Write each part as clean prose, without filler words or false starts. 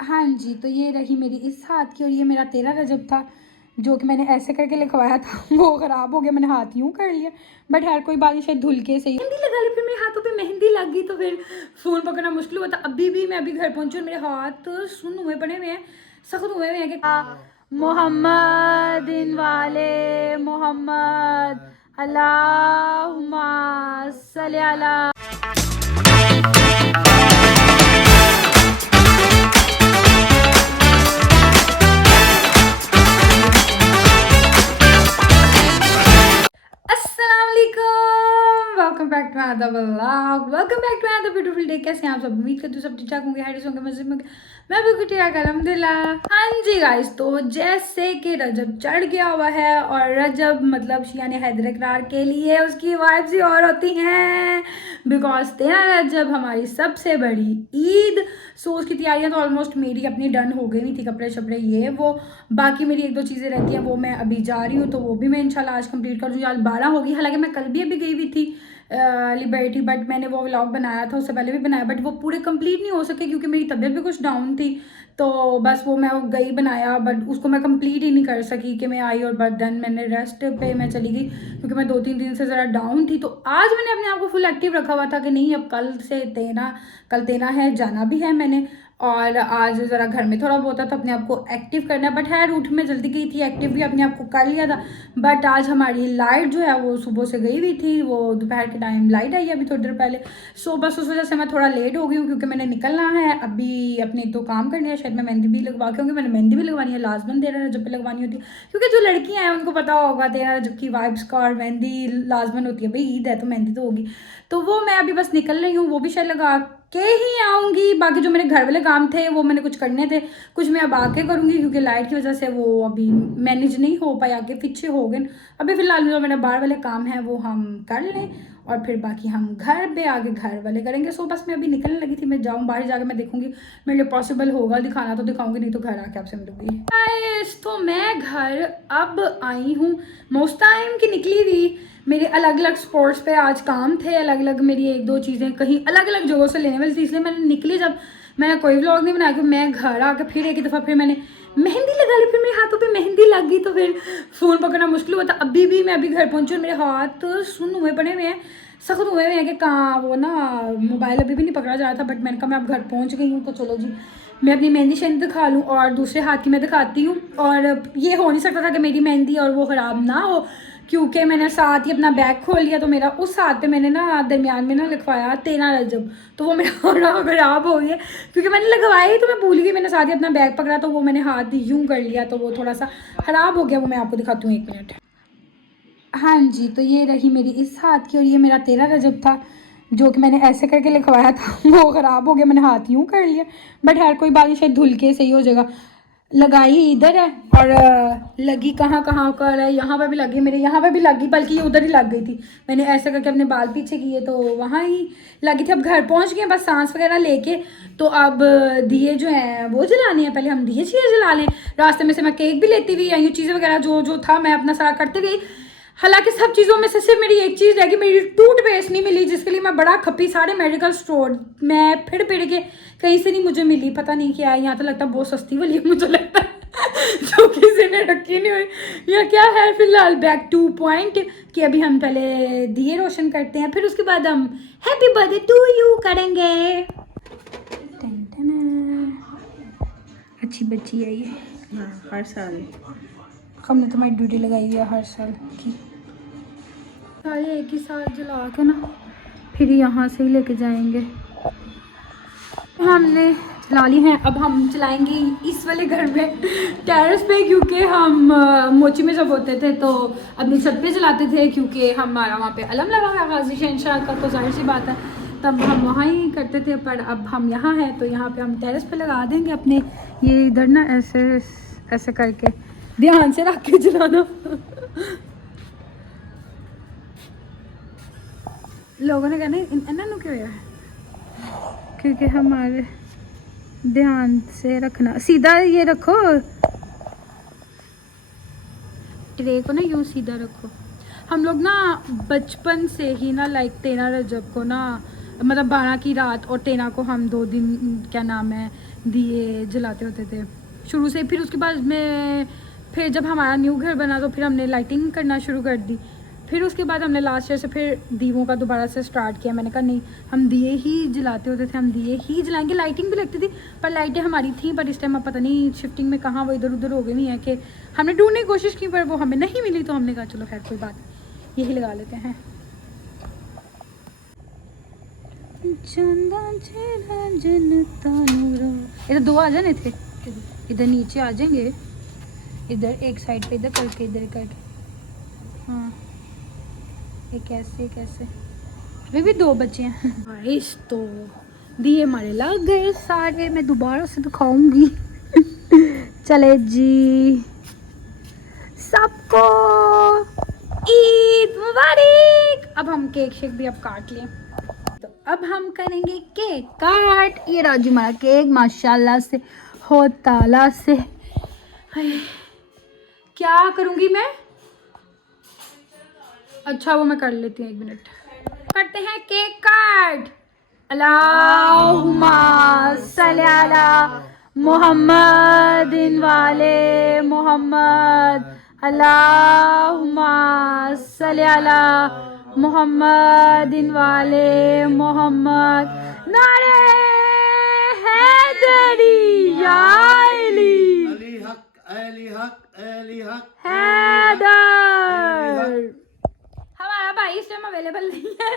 हाँ जी, तो ये रही मेरी इस हाथ की और ये मेरा 13 रजब था जो कि मैंने ऐसे करके लिखवाया था। वो ख़राब हो गया, मैंने हाथ यूँ कर लिया, बट हर कोई बात शायद धुल के सही मेहंदी लगा ली। फिर मेरे हाथों पे मेहंदी लग गई तो फिर फ़ोन पकड़ना मुश्किल हुआ था। अभी भी मैं अभी घर पहुँची और मेरे हाथ सुन्न हुए पड़े हुए हैं, सख्त हुए हुए हैं कि मोहम्मदिन वाले मोहम्मद अल्लाहुम्मा सल्ली अला। Welcome back to another vlog, welcome back to another beautiful day. कैसे हैं आप सब? उम्मीद करती हूँ सब ठीक ठाक होंगे, हैरिस होंगे, मजे में। मैं बिल्कुल ठीक है अल्हम्दुलिल्लाह। हाँ जी गाइस, तो जैसे कि रजब चढ़ गया हुआ है और रजब मतलब शिया ने हैदर इकरार के लिए उसकी वाइब्स ही और होती हैं, बिकॉज 13 रजब हमारी सबसे बड़ी ईद। सो उसकी तैयारियां तो ऑलमोस्ट मेरी अपनी डन हो गई थी, कपड़े शपड़े ये वो। बाकी मेरी एक दो चीज़ें रहती हैं, वो मैं अभी जा रही हूँ तो वो भी मैं इंशाल्लाह आज कंप्लीट कर दूँगी। आज 12 होगी, हालांकि मैं कल भी अभी गई हुई थी लिबर्टी, बट मैंने वो व्लॉग बनाया था, उससे पहले भी बनाया, बट वो पूरे कंप्लीट नहीं हो सके क्योंकि मेरी तबीयत भी कुछ डाउन थी। तो बस वो मैं गई बनाया, बट उसको मैं कंप्लीट ही नहीं कर सकी कि मैं आई और बट देन मैंने रेस्ट पे मैं चली गई क्योंकि मैं 2-3 दिन से ज़रा डाउन थी। तो आज मैंने अपने आप को फुल एक्टिव रखा हुआ था कि नहीं अब कल से तेना, कल तेना है, जाना भी है मैंने। और आज ज़रा घर में थोड़ा बहुत था तो अपने आप को एक्टिव करना है, बट है रूट में जल्दी गई थी, एक्टिव भी अपने आप को कर लिया था। बट आज हमारी लाइट जो है वो सुबह से गई हुई थी, वो दोपहर के टाइम लाइट आई अभी थोड़ी देर पहले। सो बस उस वजह से मैं थोड़ा लेट हो गई हूँ क्योंकि मैंने निकलना है अभी, अपने एक दो काम करने हैं। शायद मैं मेहंदी भी लगवा के, मैंने मेहंदी भी लगवानी है, लाजमन 13 रजब पे लगवानी होती है क्योंकि जो लड़कियाँ हैं उनको पता होगा 13 रजब की वाइब्स का, और मेहंदी लाजमन होती है, भाई ईद है तो मेहंदी तो होगी। तो वो मैं अभी बस निकल रही हूँ, वो भी शायद लगा के ही आऊँगी। बाकी जो मेरे घर वाले काम थे वो मैंने कुछ करने थे, कुछ मैं अब आके करूँगी क्योंकि लाइट की वजह से वो अभी मैनेज नहीं हो पाया, आगे पीछे हो गए। अभी फ़िलहाल जो मेरा बाहर वाले काम है वो हम कर लें और फिर बाकी हम घर पे आगे घर वाले करेंगे। सो बस मैं अभी निकलने लगी थी, मैं जाऊँ बाहर जाकर मैं देखूँगी मेरे लिए पॉसिबल होगा दिखाना तो दिखाऊँगी, नहीं तो घर आके आपसे मिलूँगी। गाइस तो मैं घर अब आई हूँ, मोस्ट टाइम की निकली हुई। मेरे अलग अलग स्पॉट्स पे आज काम थे, अलग अलग मेरी एक दो चीज़ें कहीं अलग अलग जगहों से लेने वाली थी, इसलिए मैंने निकली। जब मैं कोई व्लॉग नहीं बनाया कि मैं घर आकर फिर एक दफ़ा फिर मैंने मेहंदी लगा ली, फिर मेरे हाथों पे मेहंदी लग गई तो फिर फ़ोन पकड़ना मुश्किल हुआ था। अभी भी मैं अभी घर पहुंची और मेरे हाथ सुन्न हुए पड़े हुए हैं, सख्त हुए हुए हैं कि कहाँ वो ना मोबाइल अभी भी नहीं पकड़ा जा रहा था। बट मैंने कहा मैं अब घर पहुंच गई हूँ तो चलो जी मैं अपनी मेहंदी शहंदी दिखा लूँ और दूसरे हाथ की मैं दिखाती हूँ। और ये हो नहीं सकता था कि मेरी मेहंदी और वो ख़राब ना हो क्योंकि मैंने साथ ही अपना बैग खोल लिया, तो मेरा उस हाथ पे मैंने ना दरमियान में ना लिखवाया 13 रजब, तो वो मेरा ख़राब हो गया क्योंकि मैंने लगवाई तो मैं भूल गई। मैंने साथ ही अपना बैग पकड़ा तो वो मैंने हाथ यूँ कर लिया तो वो थोड़ा सा ख़राब हो गया। वो मैं आपको दिखाती हूँ, 1 मिनट। हाँ जी, तो ये रही मेरी इस हाथ की और ये मेरा 13 रजब था जो कि मैंने ऐसे करके लिखवाया था। वो ख़राब हो गया, मैंने हाथ यूँ कर लिया, बट हर कोई बात शायद धुल के सही हो जाएगा। लगाई इधर है और लगी कहाँ कहाँ कर है, यहाँ पे भी लगी, मेरे यहाँ पे भी लगी, बल्कि ये उधर ही लग गई थी। मैंने ऐसे करके अपने बाल पीछे किए तो वहाँ ही लगी थी। अब घर पहुँच गए बस सांस वगैरह लेके, तो अब दिए जो हैं वो जलाने हैं। पहले हम दिए चीज़ें जला लें, रास्ते में से मैं केक भी लेती हुई, ये चीज़ें वगैरह जो जो था मैं अपना सारा करते गई। हालांकि सब चीज़ों में से सिर्फ मेरी एक चीज़ रह गई, मेरी टूथपेस्ट नहीं मिली जिसके लिए मैं बड़ा खपी, सारे मेडिकल स्टोर मैं फिर के कहीं से नहीं मुझे मिली। पता नहीं क्या है, यहाँ तो लगता है बहुत सस्ती वाली है मुझे लगता है जो किसी ने रखी नहीं हुई या क्या है। फिलहाल बैक टू पॉइंट कि अभी हम पहले दिए रोशन करते हैं, फिर उसके बाद हम हैप्पी बर्थडे टू यू करेंगे। अच्छी बच्ची है ये, हाँ, हर साल हमने तुम्हारी ड्यूटी लगाई है हर साल की। सारे एक ही साथ जला के ना फिर यहाँ से ही लेके जाएंगे। हमने चला ली हैं, अब हम चलाएंगे इस वाले घर में टेरेस पे, क्योंकि हम मोची में जब होते थे तो अपनी छत पे चलाते थे क्योंकि हमारा वहाँ पे अलम लगा है गाजी शहनशाह का, तो जाहिर सी बात है तब हम वहाँ ही करते थे। पर अब हम यहाँ हैं तो यहाँ पे हम टेरेस पे लगा देंगे अपने। ये इधर ना ऐसे ऐसे करके ध्यान से रख के चलाना लोगों ने कहना इन्होंने क्यों है, क्योंकि हमारे ध्यान से रखना, सीधा ये रखो ट्रे को ना, यूँ सीधा रखो। हम लोग ना बचपन से ही ना लाइक 13 रजब को ना मतलब 12 की रात और 13 को हम 2 दिन क्या नाम है दिए जलाते होते थे शुरू से। फिर उसके बाद में फिर जब हमारा न्यू घर बना तो फिर हमने लाइटिंग करना शुरू कर दी। फिर उसके बाद हमने लास्ट ईयर से फिर दीवों का दोबारा से स्टार्ट किया। मैंने कहा नहीं, हम दिए ही जलाते होते थे, हम दिए ही जलाएंगे। लाइटिंग भी लगती थी पर लाइटें हमारी थी, पर इस टाइम अब पता नहीं शिफ्टिंग में कहाँ वो इधर उधर हो गई नहीं है कि हमने ढूंढने की कोशिश की पर वो हमें नहीं मिली। तो हमने कहा चलो खैर कोई बात, यही लगा लेते हैं। इधर दो आ जाने थे, इधर नीचे आ जाएंगे, इधर एक साइड पे इधर करके इधर करके, हाँ एक ऐसे एक ऐसे। अभी भी दो बचे हैं। इस तो दिए हमारे लग गए सारे, मैं दोबारा से दिखाऊंगी। चले जी, सबको ईद मुबारक। अब हम केक शेक भी अब काट लें, तो अब हम करेंगे केक काट। ये राजू हमारा केक माशाल्लाह से हो ताला से। क्या करूँगी मैं? अच्छा वो मैं कर लेती हूँ, 1 मिनट। करते हैं केक काट। अल्लाहुम्मा सल्ली अला मुहम्मदिन वाले मोहम्मद। अल्लाहुम्मा सल्ली अला मुहम्मदिन वाले मोहम्मद। नारे हैदरी या अली हैदर। हमारा भाई इस टाइम अवेलेबल नहीं है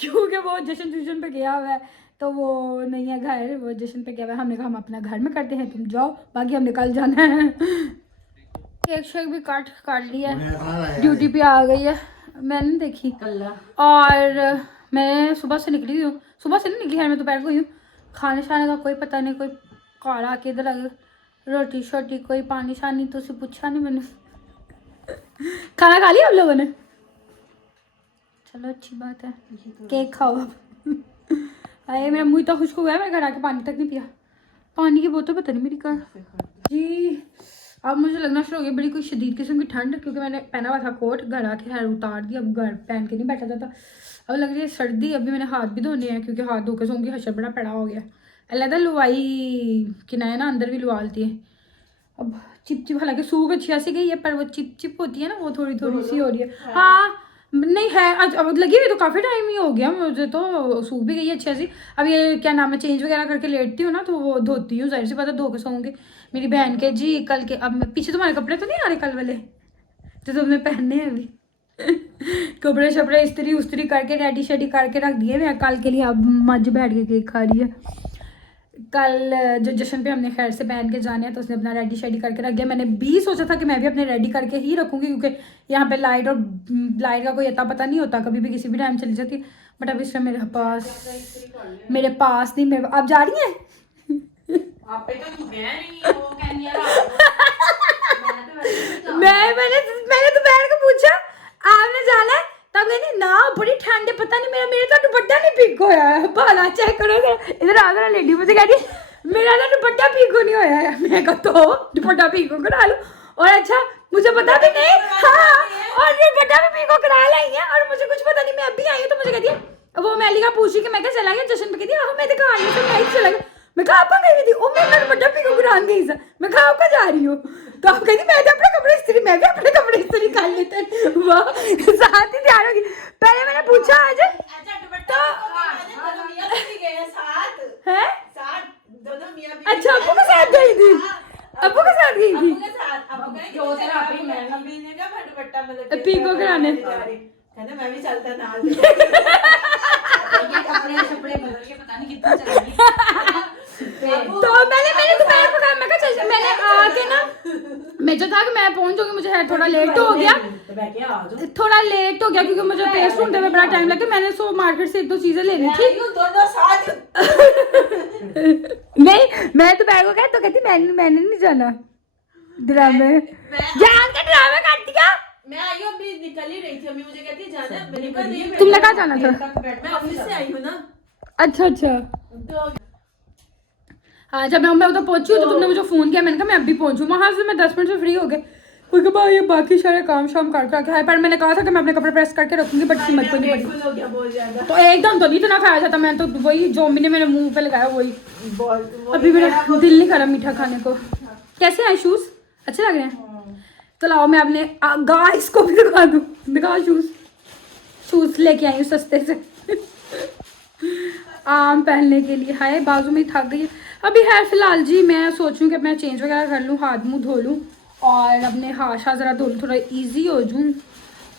क्योंकि वो जश्न पे गया हुआ है, तो वो नहीं है घर, वो जश्न पे गया हुआ है। हमने कहा हम अपना घर में करते हैं, तुम जाओ, बाकी हमने कल जाना है। केक शेक भी काट लिया है, ड्यूटी पे आ गई है, मैंने देखी। और मैं सुबह से निकली हूँ, सुबह से नहीं निकली है, मैं दोपहर को ही हूँ। खाने शाने का कोई पता नहीं, कोई काला के इधर लगे, रोटी शोटी कोई पानी शानी तो उसे पूछा नहीं मैंने। खाना खा लिया आप लोगों ने? चलो अच्छी बात है, केक खाओ अब। अरे मेरा मुँह इतना खुश्क हो गया, मैं घर आके पानी तक नहीं पिया। पानी की बोतल पता नहीं मेरी कहाँ जी। अब मुझे लगना शुरू हो गया बड़ी कोई शदीद किस्म की ठंड, क्योंकि मैंने पहना हुआ था कोट, घर आके खैर उतार दिया, अब घर पहन के नहीं बैठा जाता। अब लग रही है सर्दी। अभी मैंने हाथ भी धोने हैं क्योंकि हाथ धो के सोंगी, हशर बड़ा पड़ा हो गया। अलहदा लुवाई किनाया ना, अंदर भी लुवा लेती है। अब चिप हालांकि सूख अच्छी ऐसी गई है, पर वो चिप होती है ना, वो थोड़ी सी हो रही है। हाँ नहीं है, अब लगी हुई तो काफ़ी टाइम ही हो गया मुझे, तो सूख भी गई है अच्छी ऐसी। अब ये क्या नाम है, चेंज वगैरह करके लेटती हूँ ना, तो वो धोती हूँ, जाहिर सी बात है धो के सोऊंगी। मेरी बहन के जी कल के, अब पीछे तुम्हारे कपड़े तो नहीं आ रहे कल वाले जो तुमने पहनने हैं अभी? कपड़े शपड़े इस्त्री उस्त्री करके रेडी शेडी करके रख दिए मैं कल के लिए। अब मज बैठ के केक खा रही है। कल जो जश्न पे हमने खैर से पहन के जाने हैं, तो उसने अपना रेडी शेडी करके रख दिया। मैंने भी सोचा था कि मैं भी अपने रेडी करके ही रखूँगी, क्योंकि यहाँ पे लाइट का कोई अता पता नहीं होता, कभी भी किसी भी टाइम चली जाती। बट अब इसमें मेरे पास नहीं, मेरे आप जा रही हैं? मैंने दोपहर को पूछा आपने जाना है, तब कहती ना बड़ी ठंड है, पता नहीं मेरा तो दुपट्टा नहीं पीक होया है। बाला चेक करो इधर आ रहा लेडी मुझे कहती मेरा तो दुपट्टा पीको नहीं होया है। मैं कहा तो दुपट्टा पीको करा लो। और अच्छा मुझे पता भी नहीं, हाँ, और दुपट्टा भी पीको करा लाई है, और मुझे कुछ पता नहीं। मैं अभी आई हूँ तो मुझे कहती है वो मैली का पूछी कि मैं क्या चला गया जश्न पे, कहती है मैं देखा आई तो मैं ही चला गया। मैं कहा आपका गई थी, ओ मैं दुपट्टा पीको करान गई सर। मैं कहा आपका जा रही हूँ, तो आप कहती मैं तो अपने कपड़े इस्त्री, मैं भी अपने कपड़े इस्त्री कर लेते हैं। वाह साथ ही तैयार होगी। पहले मैंने पूछा आज अच्छा अब्बू के साथ गई थी, अब्बू के साथ गई थी पीको कराने। मैं भी चलता नाल तो मैंने दोपहर को कहा, मैं कहा चल, मैंने आके ना मैं जो था कि मैं पहुंच जाऊंगी, मुझे थोड़ा लेट हो गया क्योंकि मुझे पेस्ट ढूंढते हुए बड़ा टाइम लगा। मैंने सो मार्केट से 1-2 चीजें लेनी थी। नहीं मैं दोपहर को कहा, तो कहती मैंने नहीं जाना ड्रामे, जान का ड्रामा कर दिया। मैं आई हूं, अभी निकल ही रही थी, अम्मी मुझे कहती जाना, मैंने कहा नहीं। तुमने कहाँ जाना था? मैं ऑफिस से आई हूं ना। अच्छा तो हाँ जब मैं उधर पहुंची हूँ तो तुमने मुझे फ़ोन किया, मैंने कहा मैं अभी पहुंचूँ। वहाँ से मैं 10 मिनट से फ्री हो गए, उसके बाद ये बाकी सारे काम शाम कर के है, पर मैंने कहा था कि मैं अपने कपड़े प्रेस करके रखूंगी, बट हिम्मत को नहीं पड़ी। फुल हो गया बहुत ज्यादा। तो एकदम तो नहीं इतना खाया जाता, मैं तो वही जो मम्मी ने मेरे मुंह पे लगाया वही। अभी मेरा दिल नहीं करा मीठा खाने को। कैसे हैं शूज, अच्छे लग रहे हैं? तो लाओ मैं अपने गाइस को भी दिखा दूँ, दिखा शूज लेके आई हूँ सस्ते से आम पहनने के लिए। हाय बाजू में थक गई अभी है फिलहाल जी। मैं सोच रही हूँ कि मैं चेंज वगैरह कर लूँ, हाथ मुँह धो लूँ और अपने हाथ ज़रा धो लूँ, थोड़ा इजी हो जाऊँ।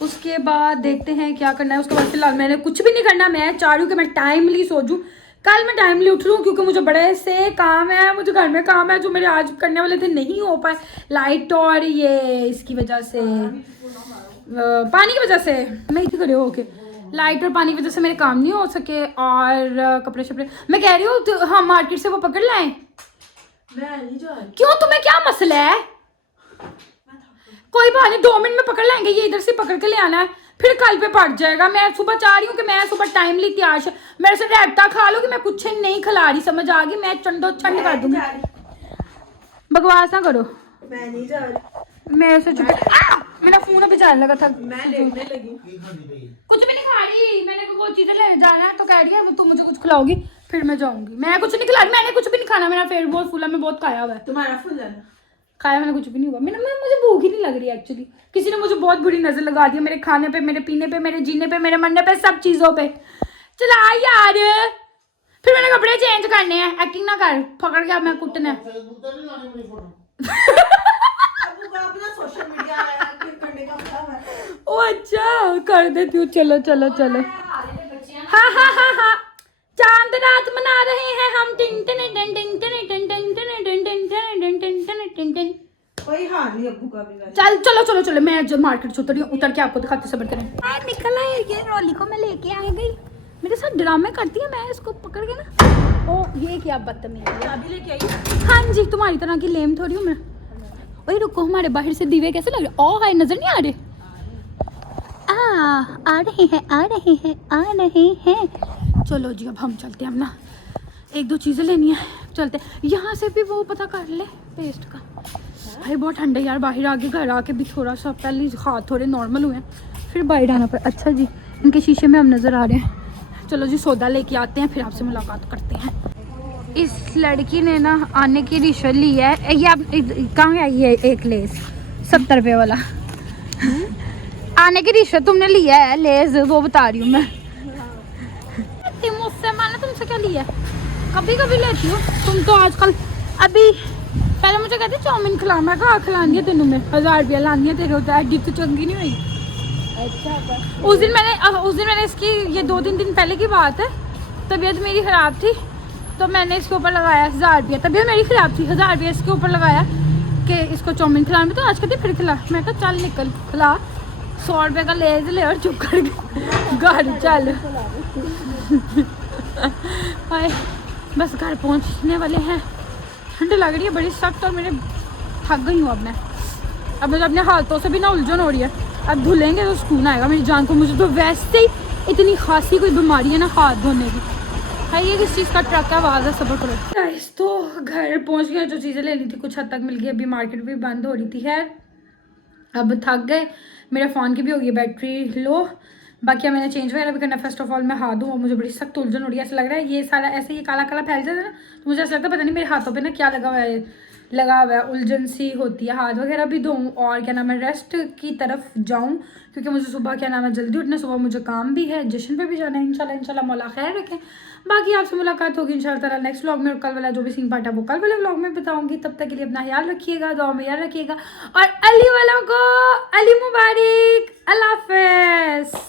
उसके बाद देखते हैं क्या करना है। उसके बाद फिलहाल मैंने कुछ भी नहीं करना, मैं चाह रही हूँ कि मैं टाइमली सो जाऊँ, कल मैं टाइमली उठ लूँ, क्योंकि मुझे बड़े से काम है, मुझे घर में काम है जो मेरे आज करने वाले थे नहीं हो पाए, लाइट और ये इसकी वजह से, पानी की वजह से। मैं इतनी खड़े हो के लाइट और पानी की वजह से मेरे काम नहीं हो सके। और कपड़े शपड़े मैं कह रही हूँ तो हम मार्केट से वो पकड़ लाएं। मैं नहीं जा रही। क्यों, तुम्हें क्या मसला है? कोई बात नहीं, 2 मिनट में पकड़ लेंगे, ये इधर से पकड़ के ले आना है, फिर कल पे पड़ जाएगा। मैं सुबह चाह रही हूँ कि मैं सुबह टाइमली तैयार से मेरे से रहता खा लो कि मैं कुछ नहीं खिला रही, समझ आ गई? मैं चंडो चंड कर दूंगी। बकवास ना करो। मैं नहीं जा रही। मेरे से मेरा फोन अभी जाने लगा था। मैं लेटने लगी। कुछ भी नहीं खा रही, मैंने वो चीजें लेने जाना है तो कह रही है तुम मुझे कुछ खिलाओगी, फिर मैं जाऊंगी। मैं कुछ नहीं खिला रही, मैंने कुछ भी नहीं खाना, मेरा पेट बहुत फूला, मैं बहुत खाया हुआ है। तुम्हारा फुल है? खाया मैंने कुछ भी नहीं हुआ, मुझे भूख ही नहीं लग रही एक्चुअली। किसी ने मुझे बहुत बुरी नजर लगा दी मेरे खाने पे, मेरे पीने पे, मेरे जीने पे, मेरे मरने पे, सब चीजों पे। चला यार, फिर मैंने कपड़े चेंज करने हैं, एक्टिंग ना कर, पकड़ के मैं कुटना है। अपना सोशल मीडिया करने का मतलब है। ओ अच्छा, कर देती हूँ, चलो चलो चलो। हाँ हाँ हाँ हाँ, चांद रात मना रहे हैं हम, tin tin tin tin tin tin tin tin tin tin tin tin tin tin tin. कोई हाल नहीं अब्बू का भी। चल चलो चलो चलो, मैं जब मार्केट से उतर के आपको दिखाती सबर करें। निकल आए, ये रोली को मैं लेके आ गई, मेरे साथ ड्रामे करती है, मैं इसको पकड़ के ना। ओ ये क्या बदतमीज है। चाबी लेके आई? हाँ जी, तुम्हारी तरह की लेम थोड़ी हूँ मैं। ओए रुको, हमारे बाहर से दीवे कैसे लग रहे? ओ हाय, नजर नहीं आ रहे? आ रहे हैं, आ रहे हैं, आ रहे हैं। चलो जी, अब हम चलते हैं, हम ना 1-2 चीज़ें लेनी है, चलते हैं। यहाँ से भी वो पता कर ले पेस्ट का। भाई बहुत ठंडा यार, बाहर आके घर आके भी थोड़ा सा पहले हाथ थोड़े नॉर्मल हुए हैं, फिर बाहर आना पड़ा। अच्छा जी, इनके शीशे में हम नज़र आ रहे हैं। चलो जी, सौदा लेके आते हैं, फिर आपसे मुलाकात करते हैं। इस लड़की ने ना आने की रिश्वत ली है। ये आप कहाँ है? ये एक लेस 70 रुपये वाला आने की रिश्वत तुमने लिया है, लेस वो बता रही हूँ मैं। मुझसे मैंने तुमसे क्या लिया है? कभी कभी लेती हूँ, तुम तो आजकल। अभी पहले मुझे कहती चाउमीन खिला, मैं कहा खिलानी है तेनों में, 1000 रुपया लानी है तेरे होता है, डिप तो चंगी नहीं हुई। अच्छा, उस दिन मैंने इसकी, ये 2-3 दिन पहले की बात है, तबीयत मेरी ख़राब थी तो मैंने इसके ऊपर लगाया 1000 रुपया। तबीयत मेरी ख़राब थी, 1000 रुपया इसके ऊपर लगाया कि इसको चाउमीन खिलाने। तो आज कहती फिर खिला, मैं कहा चल निकल खिला, 100 रुपये का ले और चुप कर घर चल। हाय बस घर पहुंचने वाले हैं, ठंड लग रही है बड़ी सख्त, और मेरे थक गई हूँ अब मुझे अपने हाथों से भी ना उलझन हो रही है। अब धुलेंगे तो सुकून आएगा मेरी जान को। मुझे तो वैसे ही इतनी खांसी कोई बीमारी है ना हाथ धोने की। है ये किस चीज़ का ट्रक है, आवाज़ है, सबर करो। गाइस तो घर पहुंच गए, जो चीज़ें लेनी थी कुछ हद तक मिल गई। अभी मार्केट भी बंद हो रही थी, खैर अब थक गए। मेरे फ़ोन की भी हो गई बैटरी लो। बाकी मैंने चेंज वगैरह भी करना। फर्स्ट ऑफ ऑल मैं हाथ दूँ, मुझे बड़ी सख्त उलझन हो रही है। ऐसा लग रहा है ये सारा ऐसे ये काला काला फैल जाता है ना, तो मुझे ऐसा लगता है पता नहीं मेरे हाथों पे ना क्या लगा हुआ है, उलझन सी होती है। हाथ वगैरह भी धोऊँ और क्या नाम है रेस्ट की तरफ जाऊँ, क्योंकि मुझे सुबह क्या नाम है जल्दी उठना, सुबह मुझे काम भी है, जश्न पे भी जाना है। इंशाल्लाह मौला खैर रखें। बाकी आपसे मुलाकात होगी इंशाल्लाह नेक्स्ट व्लॉग में, और कल वाला जो भी सीन पार्ट है वो कल वाले व्लॉग में बताऊंगी। तब तक के लिए अपना ख्याल रखिएगा, दुआ में याद रखिएगा, और अली वालों को अली मुबारक, अल्लाह हाफ़िज़।